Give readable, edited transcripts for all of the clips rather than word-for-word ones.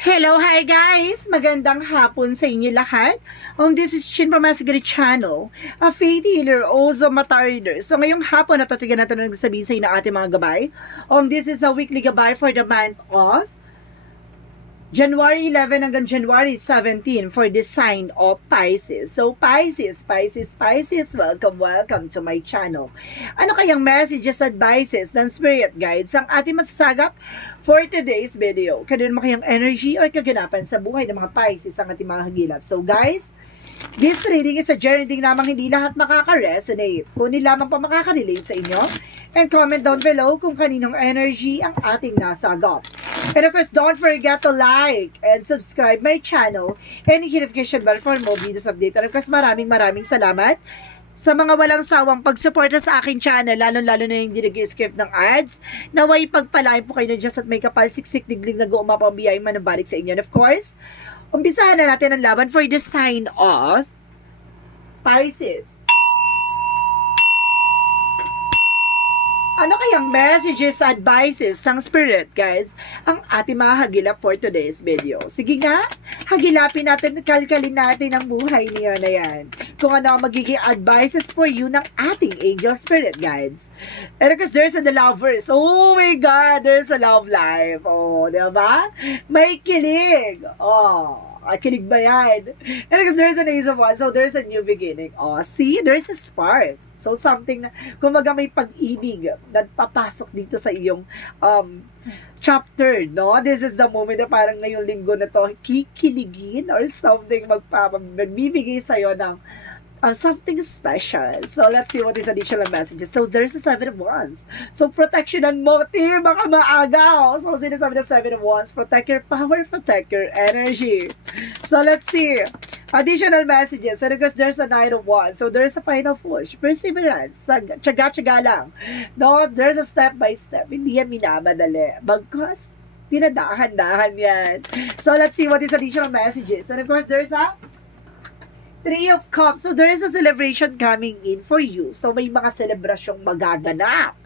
Hello, hi guys! Magandang hapon sa inyo lahat. This is Chin from Masigari Channel, a faith healer, also matarder. So ngayong hapon, natatigan natin ang sabihin sa inyo ng ating mga gabay. This is a weekly gabay for the month of January 11 hanggang January 17 for the sign of Pisces. So Pisces, welcome to my channel. Ano kayang messages, advices ng spirit guides ang ating masasagap for today's video? Kailan mo kayang energy o kaganapan sa buhay ng mga Pisces ang ating mga hagilap? So guys, this reading is a journey din namang hindi lahat makaka-resonate. Kunin lamang pa makaka-relate sa inyo. And comment down below kung kaninong energy ang ating nasagap. And of course, don't forget to like and subscribe my channel and hit notification bell for more videos update. And of course, maraming salamat sa mga walang sawang pagsuporta sa aking channel, lalo-lalo na yung dinag-script ng ads. Naway pagpalain po kayo na Diyos at may kapal siksik diglig nag-uumapang biyay manabalik sa inyo. And of course, umpisahan na natin ang laban for the sign of Pisces. Ano kayang messages, advices ng spirit, guys, ang ating mga hagilap for today's video? Sige nga, hagilapin natin, kalkalin natin ang buhay niyo na yan. Kung ano ang magiging advices for you ng ating angel spirit guides. And because there's the lovers. Oh my God, there's a love life. Oh, diba? May kilig. Oh. Kinig ba yan? And because there's an ace of wands, so there's a new beginning. Oh, see? There's a spark. So something na, kumaga may pag-ibig na papasok dito sa iyong chapter, no? This is the moment na parang ngayong linggo na to, kikiligin or something magbibigay sa'yo ng something special. So, let's see what is additional messages. So, there's a 7 of Wands. So, protection and motive, baka maagaw. So, sinasabi ng 7 of Wands, protect your power, protect your energy. So, let's see. Additional messages. And of course, there's a 9 of Wands. So, there's a final push. Perseverance. Tsaga-tsaga lang. No, there's a step by step. Hindi yan minamadali. Bagkas, tinadahan-dahan yan. So, let's see what is additional messages. And of course, there's a 3 of Cups. So, there is a celebration coming in for you. So, may mga celebrasyong magaganap.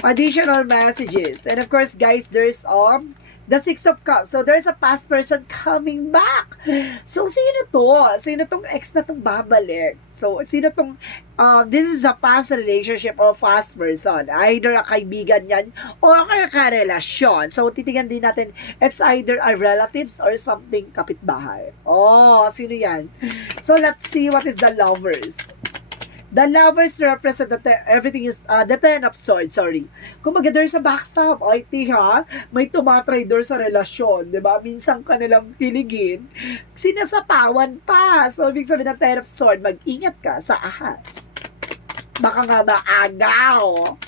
Additional messages. And of course, guys, there's the 6 of Cups. So, there's a past person coming back. So, sino to? Sino tong ex na tong babalik? So, sino tong, this is a past relationship or past person. Either a kaibigan yan or a karelasyon. So, titingnan din natin, it's either a relatives or something kapitbahay. Oh, sino yan? So, let's see what is the lovers. The lovers represent everything is the 10 of swords, sorry. Kumbaga, there's a backstab. Ay, ha? May tumatrader sa relasyon, di ba? Minsan kanilang kiligin, sinasapawan pa. So, ibig sabihin ng 10 of swords, mag-ingat ka sa ahas. Baka nga maagaw.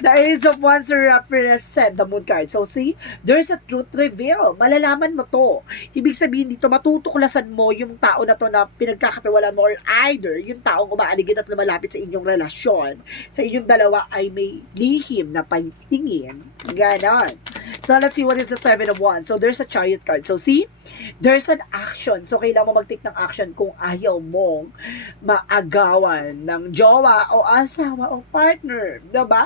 The Ace of Wands represent the Moon card. So see, there's a truth reveal. Malalaman mo to. Ibig sabihin dito, matutuklasan mo yung tao na to na pinagkakatiwalaan mo or either yung taong umaaligid at lumalapit sa inyong relasyon. Sa inyong dalawa ay may lihim na pagtingin. Ganon. So let's see what is the 7 of Wands. So there's a Chariot card. So see, there's an action. So kailangan mo mag-take ng action kung ayaw mong maagawan ng jowa o asawa o partner. Diba?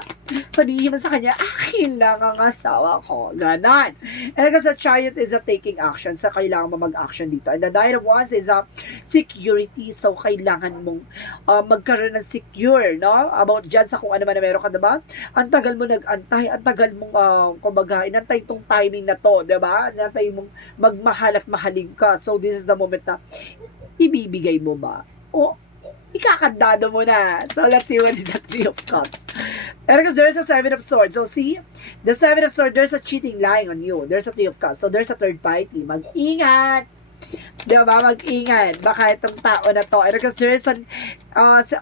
Sabihin mo sa kanya, akin lang ang asawa ko. Ganon. And because the Chariot is a taking action. So kailangan mo mag-action dito. And the 9 of Wands is a security. So kailangan mong magkaroon ng secure, no? About dyan sa kung ano man na meron ka, diba? Ang tagal mo nag-antay. Ang tagal mong, kumbaga, inantay itong timing na to, diba? Inantay mong magmahal at mahalin ka. So this is the moment na ibibigay mo ba? O ikakandado mo na. So, let's see what is the 3 of Cups. And because there's a 7 of Swords. So, see? The 7 of Swords, there's a cheating lying on you. There's a 3 of Cups. So, there's a third party. Mag-ingat! Diba? Mag-ingat. Baka itong tao na to. And because there's an,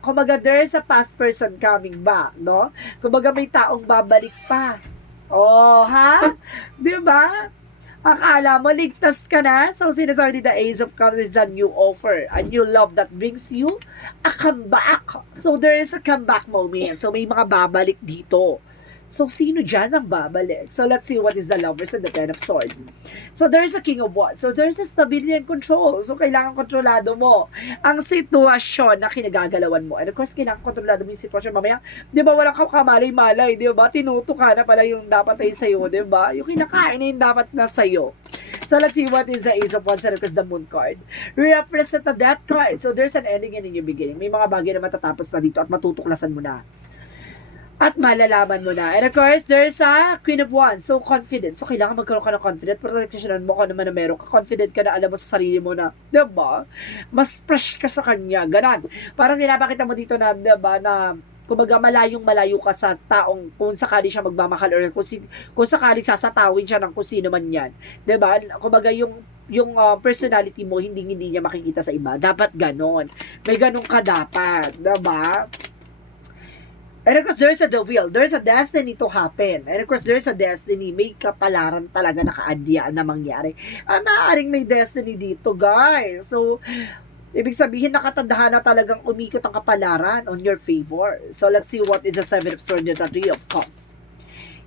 kumbaga, there's a past person coming back, no? Kumbaga, may taong babalik pa. Oh, ha? Diba? Akala mo, ligtas ka na? So, sinasabi the Ace of Cups is a new offer. A new love that brings you a comeback. So, there is a comeback moment. So, may mga babalik dito. So, sino dyan ang babalik? So, let's see what is the lovers and the 10 of swords. So, there is a king of wands. So, there is a stability and control. So, kailangan kontrolado mo ang sitwasyon na kinagagalawan mo. And of course, kailangan kontrolado mo yung sitwasyon. Mamaya, di ba, walang kamalay-malay, di ba? Tinuto ka na pala yung dapat ay sa'yo, di ba? Yung kinakain na yung dapat na sa'yo. So let's see what is the Ace of Wands and of course the Moon card. Represent the Death card. So there's an ending and a new beginning. May mga bagay na matatapos na dito at matutuklasan mo na. At malalaman mo na. And of course, there's a Queen of Wands. So, confident. So, kailangan magkaroon ka ng confident. Proteksyonan mo kung naman na meron ka. Confident ka na alam mo sa sarili mo na, diba? Mas fresh ka sa kanya. Ganon. Parang pinapakita mo dito na, diba, na kumbaga malayong-malayo ka sa taong kung sakali siya magmamahal or kung sakali sasatawin siya ng kung sino man yan. Diba? Kumbaga yung personality mo, hindi niya makikita sa iba. Dapat ganon. May ganon ka dapat. Diba? And of course, there's a the will. There's a destiny to happen. And of course, there's a destiny. May kapalaran talaga nakaadya na mangyari. Maaaring may destiny dito, guys. So, ibig sabihin, nakatandaan na talagang umikot ang kapalaran on your favor. So, let's see what is the Seven of Swords and the Three of Cups.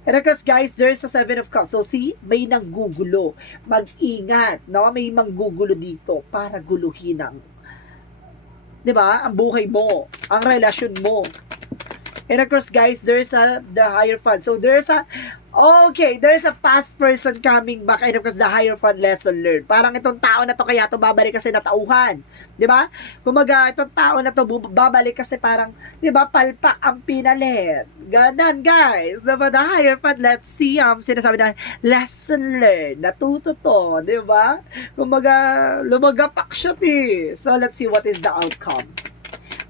And of course, guys, there's a Seven of Cups. So, see, may nanggugulo. Mag-ingat, no? May manggugulo dito para guluhin ang, di ba? Ang buhay mo, ang relasyon mo. And of course, guys, there's the Hierophant. So, there's a past person coming back. And of course, the Hierophant lesson learned. Parang itong tao na to kaya to babalik kasi natauhan. Di ba? Kumaga, itong tao na to babalik kasi parang, di ba, palpak ang pinalit. Ganon, guys. Diba, the Hierophant, let's see, sinasabi na, lesson learned. Natuto to, di ba? Kumaga, lumagapak siya, So, let's see what is the outcome.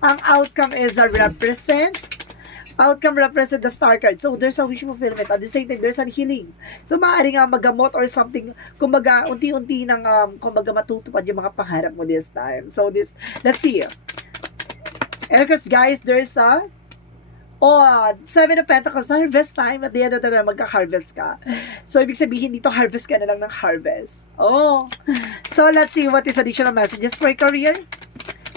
Ang outcome is a outcome represent the star card. So, there's a wish fulfillment. At the same time, there's a healing. So, maaaring magamot or something, kumbaga, unti-unti nang, kumbaga, matutupad yung mga pangarap mo this time. So, let's see. And because, guys, there's Seven of Pentacles, harvest time. At the end of the day, magka-harvest ka. So, ibig sabihin dito, harvest ka na lang ng harvest. So, let's see what is additional messages for career.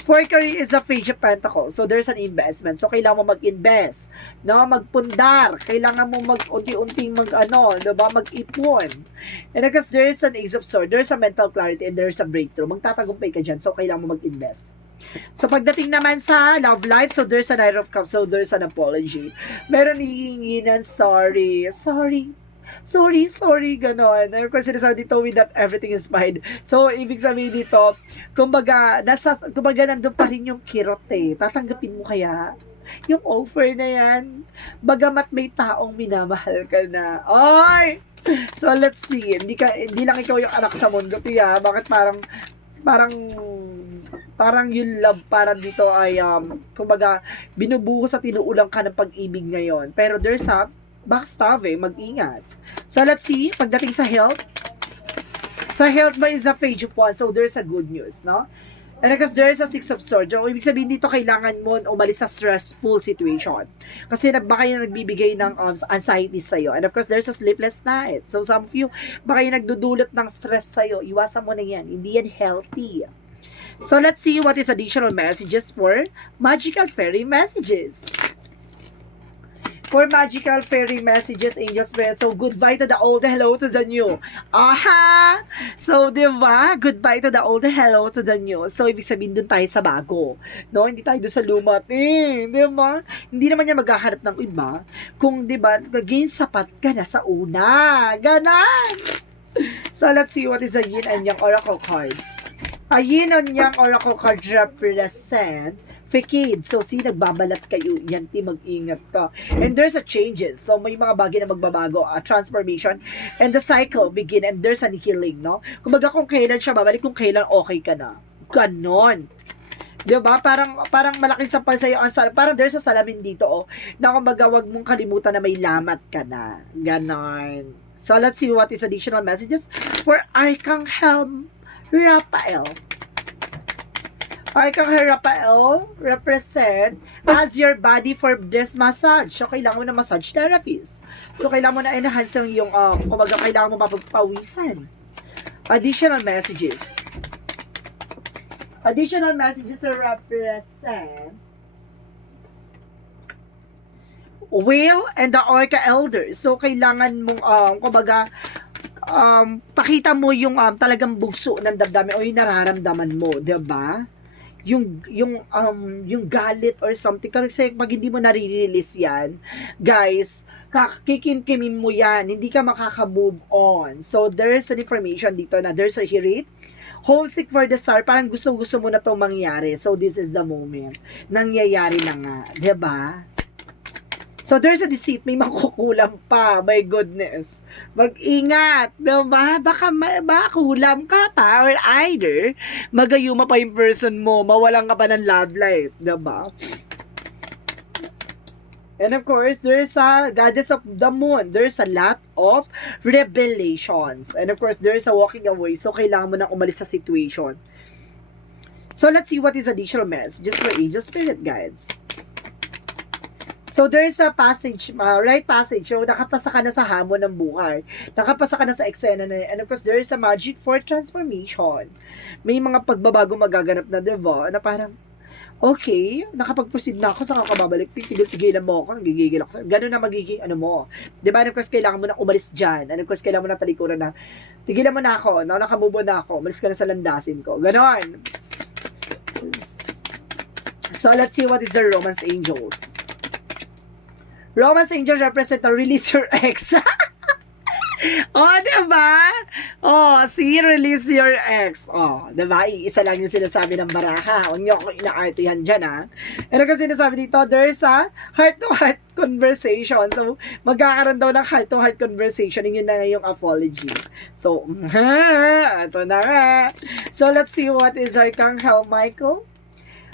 For career is a Page of Pentacles. So, there's an investment. So, kailangan mo mag-invest. No? Magpundar. Kailangan mo unti-unting diba? Mag-ipon. And because there's an Ace of Swords, there's a mental clarity, and there's a breakthrough. Magtatagumpay ka dyan. So, kailangan mo mag-invest. So, pagdating naman sa love life, so there's an Knight of Cups. So, there's an apology. Meron hihingi ng sorry, gano'n. Kung sinasabi dito with that everything is fine. So, ibig sabihin dito, kumbaga, nandun pa rin yung kirot Tatanggapin mo kaya yung offer na yan? Bagamat may taong minamahal ka na. Ay! So, let's see. Hindi lang ikaw yung anak sa mundo, tiya. Bakit parang yung love para dito ay, kumbaga, binubuhos at tinuulang ka ng pag-ibig ngayon. Pero there's a backstabbing, mag-ingat. So, let's see, pagdating sa health. Sa health ba is the Page of Wands, so there's a good news, no? And because there is a Six of Swords, so, ibig sabihin dito, kailangan mo umalis sa stressful situation. Kasi baka yung nagbibigay ng anxiety sa'yo. And of course, there's a sleepless night. So, some of you, baka yung nagdudulot ng stress sa'yo. Iwasan mo na yan. Hindi yan healthy. So, let's see what is additional messages for magical fairy messages. For magical fairy messages, angel spirit. So, goodbye to the old, hello to the new. Aha! So, diba? Goodbye to the old, hello to the new. So, ibig sabihin dun tayo sa bago. No? Hindi tayo dun sa luma. Diba? Hindi naman niya maghahanap ng iba. Kung, diba, gagawin sapat ka na sa una. Ganon! So, let's see what is a yin and yang oracle card. A yin and yang oracle card represent facade. So, nagbabalat kayo, yan, mag-ingat ka. And there's a changes. So, may mga bagay na magbabago, a transformation, and the cycle begin, and there's an healing, no? Kumbaga kung kailan siya babalik, kung kailan okay ka na. Ganon. Diba? Parang malaking sampal sa'yo, parang there's a salamin dito, na kumbaga wag mong kalimutan na may lamat ka na. Ganon. So, let's see what is additional messages for Archangel Raphael. Archangel Raphael represent as your body for this massage. So, kailangan mo na massage therapist. So, kailangan mo na enhance yung, kumbaga, kailangan mo mapagpawisan. Additional messages. Additional messages to represent Whale and the Orca Elders. So, kailangan mong, kumbaga, pakita mo yung talagang bugso ng damdamin o yung nararamdaman mo, diba? yung galit or something, kasi pag hindi mo nare-release yan, guys, kakikimkimin mo yan, hindi ka makaka-move on. So there's an information dito na there's a rate, homesick for the star, parang gusto mo na itong mangyari. So this is the moment. Nangyayari na nga, 'di ba? So, there's a deceit. May makukulam pa. My goodness. Mag-ingat. Diba? Baka kulam ka pa. Or either, magayuma pa yung person mo. Mawalan ka pa ng love life. Diba? And of course, there's a goddess of the moon. There's a lot of revelations. And of course, there's a walking away. So, kailangan mo nang umalis sa situation. So, let's see what is additional message. Just for angel spirit guides. So, there's a passage, right passage. So, nakapasa ka na sa hamon ng buhay. Nakapasa ka na sa eksena na. And of course, there is a magic for transformation. May mga pagbabago magaganap na, diba? Na parang, okay, nakapag-proceed na ako, saka ka babalik, tigil-tigilan mo ako, nagigigil ako. Ganun na magiging, mo. Diba? And of course, kailangan mo na umalis dyan. And of course, kailangan mo na talikuran na, tigilan mo na ako, nakamove on na ako, umalis ka na sa landasin ko. Ganon. So, let's see what is the Romance Angels. Romance Angels represent a release your ex. Oh, diba? Oh, see, release your ex. Oh, diba? Iisa lang yung sinasabi ng baraha. Huwag niyo ako inaartihan dyan, ha? Ano kasi sinasabi dito? There's a heart-to-heart conversation. So, magkakaroon daw ng heart-to-heart conversation. Yun na yung apology. So, ito na nga. So, let's see what is Archangel Michael.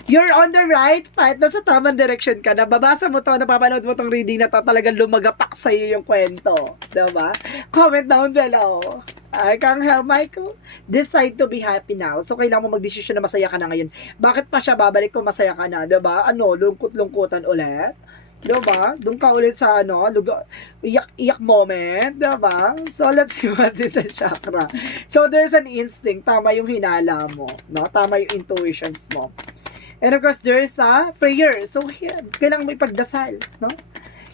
You're on the right path. Nasa tamang direction ka. Nababasa mo to, napapanood mo tong reading na to, talagang lumagapak sa'yo yung kwento. Diba? Comment down below. Archangel Michael, decide to be happy now. So, kailangan mo magdesisyon na masaya ka na ngayon. Bakit pa siya babalik kung masaya ka na? Diba? Lungkot-lungkutan ulit. Diba? Doon ka ulit sa iyak moment. Diba? So, let's see what is the chakra. So, there's an instinct. Tama yung hinala mo. No? Tama yung intuitions mo. And of course, there is a prayer. So, kailangan mo ipagdasal, no?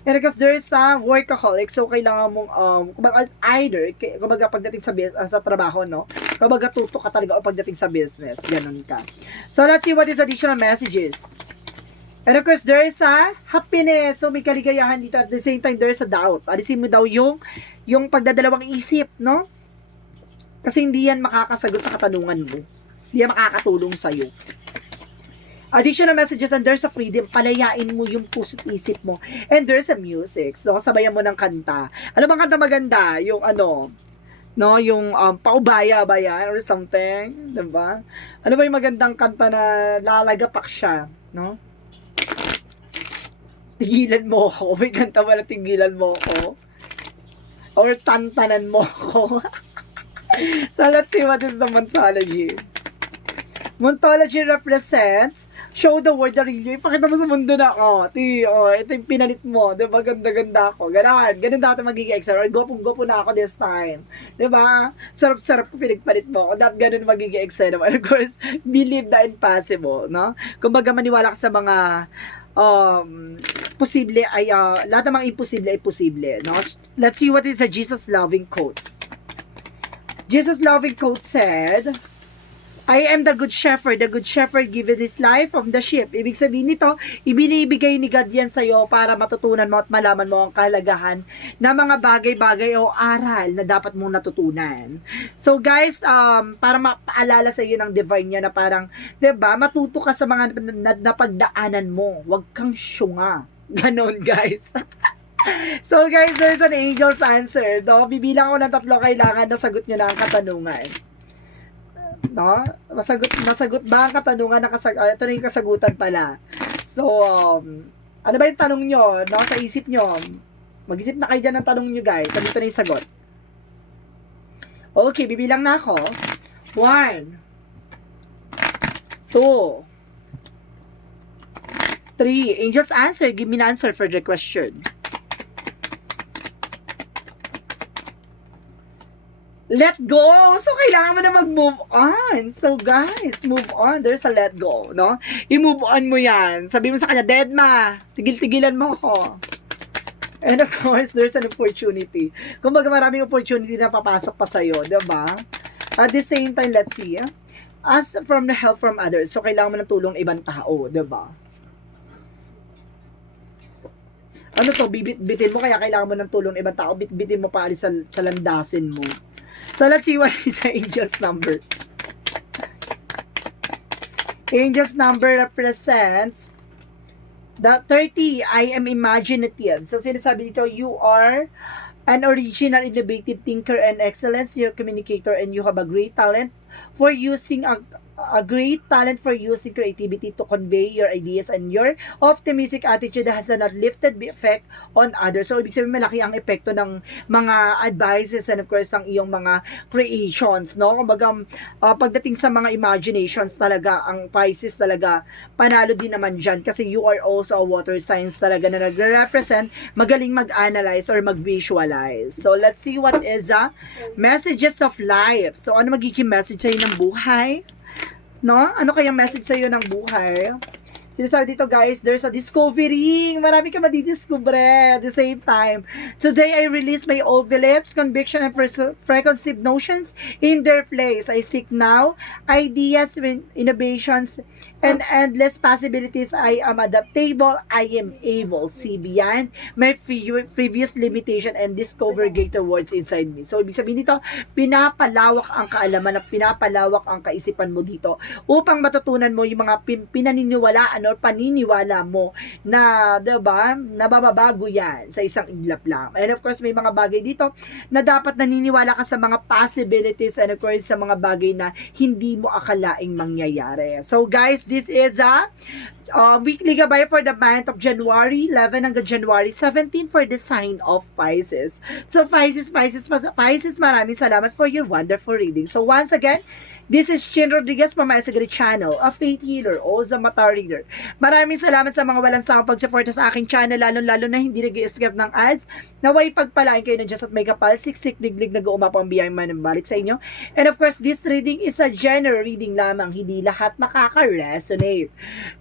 And of course, there is a workaholic. So, kailangan mong, either, kumbaga pagdating sa trabaho, no? Kumbaga tutok ka talaga o pagdating sa business. Ganun ka. So, let's see what is additional messages. And of course, there is a happiness. So, may kaligayahan dito. At the same time, there is a doubt. Alisin mo daw yung pagdadalawang isip, no? Kasi hindi yan makakasagot sa katanungan mo. Hindi yan makakatulong sa'yo. Additional messages, and there's a freedom. Palayain mo yung puso't isip mo. And there's a music. So, sabayan mo ng kanta. Ano bang kanta maganda? Yung no? Yung paubaya ba yan? Or something? Diba? Ano ba yung magandang kanta na lalagapak siya? No? Tigilan mo ko. May kanta ba na tigilan mo ko? Or tantanan mo ko? So, let's see what is the Montology. Montology represents show the world the real you. Ipakita mo sa mundo na, ito yung pinalit mo. Diba? Ganda-ganda ako. Ganun dati magiging exam. Or gopong-gopo na ako this time. Diba? Sarap-sarap ko pinagpalit mo. Ganun magiging exam. And of course, believe the impossible. No? Kumbaga maniwala ka sa mga posible ay, lahat ng mga imposible ay posible. No? Let's see what is the Jesus loving quotes. Jesus loving quote said, I am the good shepherd. The good shepherd giveth his life from the sheep. Ibig sabihin nito, ibinibigay ni God yan sa'yo para matutunan mo at malaman mo ang kahalagahan ng mga bagay-bagay o aral na dapat mong natutunan. So guys, para mapaalala sa iyo ng divine niya na parang, 'di ba, matuto ka sa mga napagdaanan mo. Huwag kang syunga. Ganon, guys. So guys, there's an angel's answer. No? Bibilang ko ng 3, kailangan na sagot nyo na ang katanungan. No? Masagot ba ang katanungan na ito na yung kasagutan pala. So, ano ba yung tanong nyo? No? Sa isip nyo. Mag-isip na kayo dyan ng tanong nyo, guys. Dito na yung sagot. Okay, bibilang na ako. 1, 2, 3. Angel's answer. Give me an answer for the question. Let go! So, kailangan mo na mag-move on. So, guys, move on. There's a let go, no? I-move on mo yan. Sabi mo sa kanya, Deadma, tigil-tigilan mo ako. And of course, there's an opportunity. Kumbaga, maraming opportunity na papasok pa sa'yo, diba? At the same time, let's see. Ask from the help from others. So, kailangan mo ng tulong ng ibang tao, diba? Ano to, bibit-bitin mo, kaya kailangan mo ng tulong ng ibang tao, bit-bitin mo pa alis sa landasin mo. So, let's see what is the angel's number. Angel's number represents the 30, I am imaginative. So, sinasabi dito, you are an original, innovative thinker and excellence. You're a communicator and you have a great talent for using creativity to convey your ideas, and your optimistic attitude has an uplifted effect on others. So, ibig sabihin, malaki ang epekto ng mga advices and of course, ang iyong mga creations, no? Kumbaga, pagdating sa mga imaginations talaga, ang Pisces talaga, panalo din naman dyan kasi you are also a water signs talaga na nagre-represent, magaling mag-analyze or mag-visualize. So, let's see what is messages of life. So, ano magiging message sa'yo ng buhay? No? Ano kayang message sa'yo ng buhay? Sinasabi dito, guys, there's a discovering. Marami ka madidiscover at the same time. Today, I release my old beliefs, conviction, and preconceived notions in their place. I seek now ideas, innovations, and endless possibilities. I am adaptable. I am able. See beyond my previous limitation and discover greater words inside me. So, ibig sabihin dito, pinapalawak ang kaalaman at pinapalawak ang kaisipan mo dito upang matutunan mo yung mga pinaniniwalaan or paniniwala mo na, diba, nababago yan sa isang iglap lang. And of course, may mga bagay dito na dapat naniniwala ka sa mga possibilities and of course, sa mga bagay na hindi mo akalaing mangyayari. So guys, this is a weekly gabay for the month of January 11 hanggang January 17 for the sign of Pisces. So Pisces, maraming salamat for your wonderful reading. So once again, this is Chin Rodriguez from my Sagari channel, a faith healer o Mata reader. Maraming salamat sa mga walang sawang pagsuporta sa aking channel, lalo na hindi nag-i-skip ng ads. Naway pagpalain kayo ng Diyos at may kapal, siksik, diglig, nag-uumapang biyayang manambalik sa inyo. And of course, this reading is a general reading lamang, hindi lahat makaka-resonate.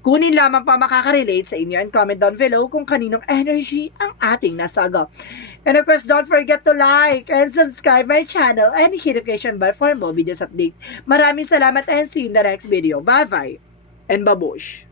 Kunin lamang pa makaka-relate sa inyo and comment down below kung kaninong energy ang ating nasagap. And of course, don't forget to like and subscribe my channel and hit the notification bell for more videos update. Maraming salamat and see you in the next video. Bye-bye and babush!